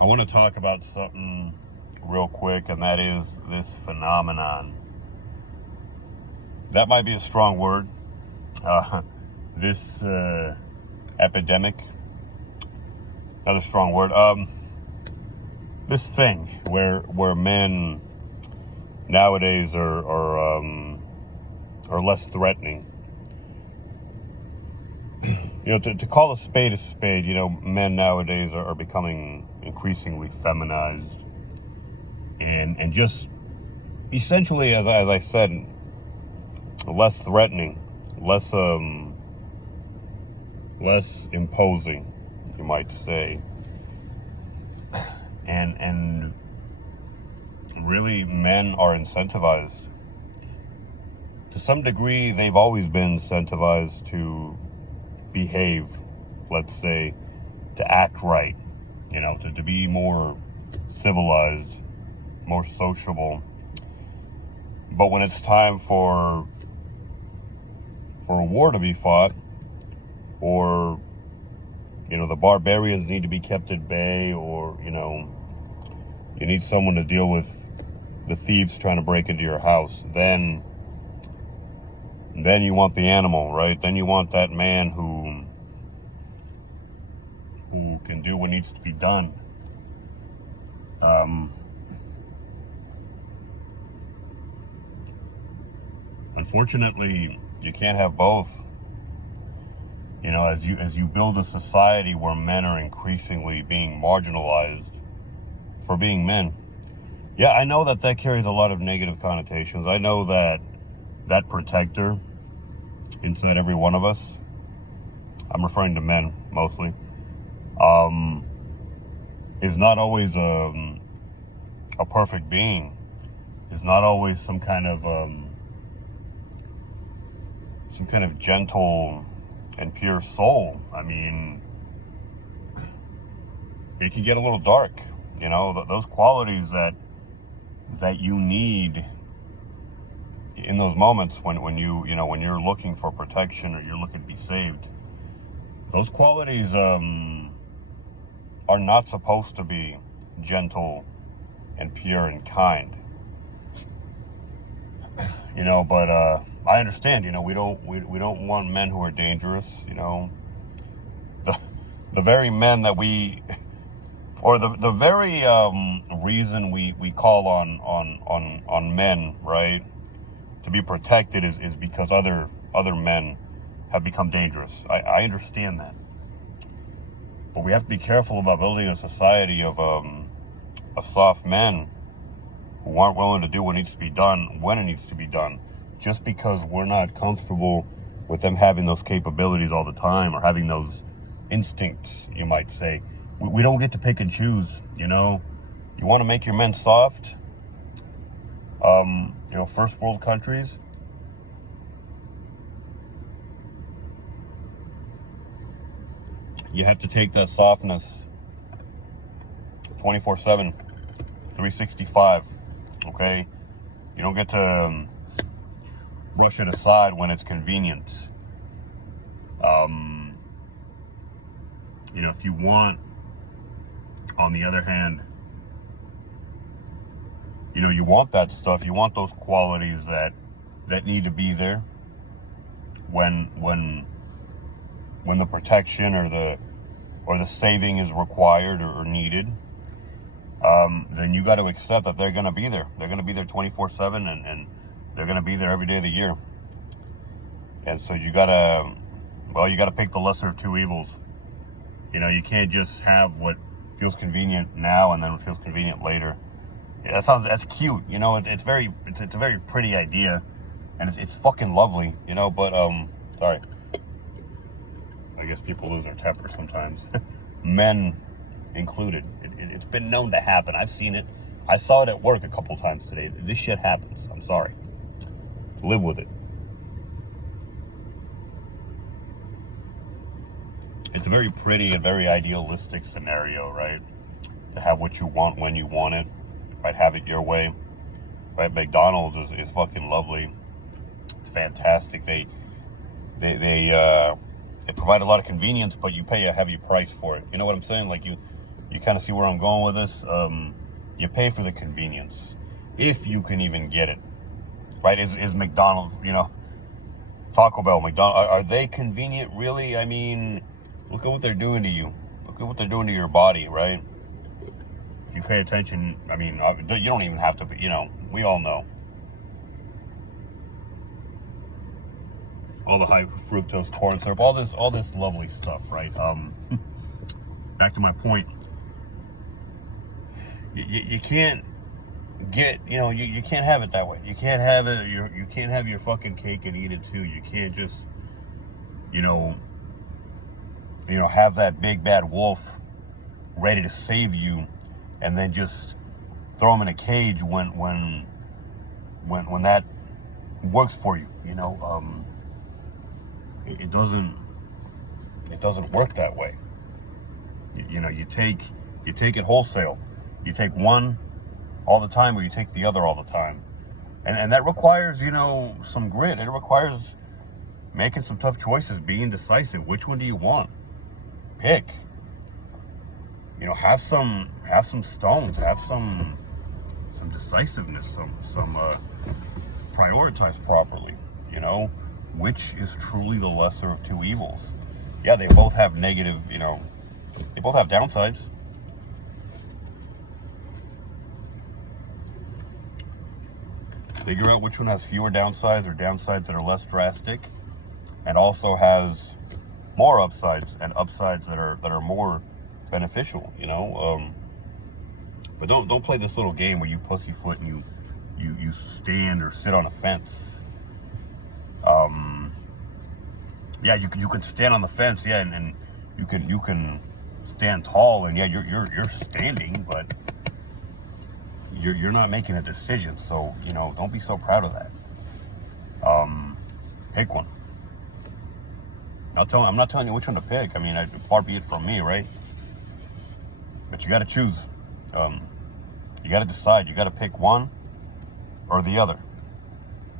I want to talk about something real quick, and that is this phenomenon. That might be a strong word. Uh, this epidemic, another strong word. This thing where men nowadays are less threatening. To call a spade, men nowadays are becoming increasingly feminized and just essentially, as I said, less threatening, less imposing, you might say, and really, men are incentivized. To some degree, they've always been incentivized to behave, let's say, to act right, to be more civilized, more sociable. But when it's time for a war to be fought, or the barbarians need to be kept at bay, or you need someone to deal with the thieves trying to break into your house, then you want the animal, right? Then you want that man who can do what needs to be done. Unfortunately, you can't have both. As you build a society where men are increasingly being marginalized for being men. Yeah, I know that carries a lot of negative connotations. I know that protector inside every one of us, I'm referring to men mostly, is not always a perfect being. Is not always some kind of gentle and pure soul. I mean, it can get a little dark. Those qualities that you need in those moments when you're looking for protection or you're looking to be saved. Those qualities are not supposed to be gentle and pure and kind. But I understand. We don't want men who are dangerous. The very men that we, or the very reason we call on men, right, to be protected is because other men have become dangerous. I understand that, but we have to be careful about building a society of soft men who aren't willing to do what needs to be done when it needs to be done, just because we're not comfortable with them having those capabilities all the time, or having those instincts, you might say. We don't get to pick and choose. You want to make your men soft. First world countries, you have to take that softness 24/7, 365. Okay, you don't get to brush it aside when it's convenient. If you want, on the other hand, you want that stuff. You want those qualities that need to be there when the protection or the saving is required or needed. Then you got to accept that they're going to be there. They're going to be there 24/7, and they're going to be there every day of the year. And so you got to pick the lesser of two evils. You can't just have what feels convenient now and then what feels convenient later. Yeah, that's cute. It's a very pretty idea, and it's fucking lovely. But sorry. I guess people lose their temper sometimes. Men included. It's been known to happen. I've seen it. I saw it at work a couple times today. This shit happens. I'm sorry. Live with it. It's a very pretty and very idealistic scenario, right? To have what you want when you want it, right? Have it your way, right? McDonald's is fucking lovely. It's fantastic. They provide a lot of convenience, but you pay a heavy price for it. You know what I'm saying? Like you You kind of see where I'm going with this. You pay for the convenience, if you can even get it, right? Is McDonald's, Taco Bell, McDonald's, are they convenient, really? I mean, look at what they're doing to you. Look at what they're doing to your body, right? If you pay attention, I mean, you don't even have to, we all know. All the high fructose corn syrup, all this lovely stuff, right? Back to my point. You can't get, you can't have it that way. You can't have it. You can't have your fucking cake and eat it too. You can't just, have that big bad wolf ready to save you, and then just throw him in a cage when that works for you. It doesn't work that way. You take it wholesale. You take one all the time, or you take the other all the time, and that requires some grit. It requires making some tough choices, being decisive. Which one do you want? Pick. Have some stones, have some decisiveness, some prioritize properly. Which is truly the lesser of two evils. Yeah, they both have negative, they both have downsides. Figure out which one has fewer downsides, or downsides that are less drastic, and also has more upsides, and upsides that are more beneficial. But don't play this little game where you pussyfoot and you stand or sit on a fence. Yeah, you can stand on the fence, yeah, and you can stand tall, and yeah, you're standing, but you're not making a decision. So don't be so proud of that. Pick one. I'm not telling you which one to pick. I mean, far be it from me, right? But you got to choose. You got to decide. You got to pick one or the other.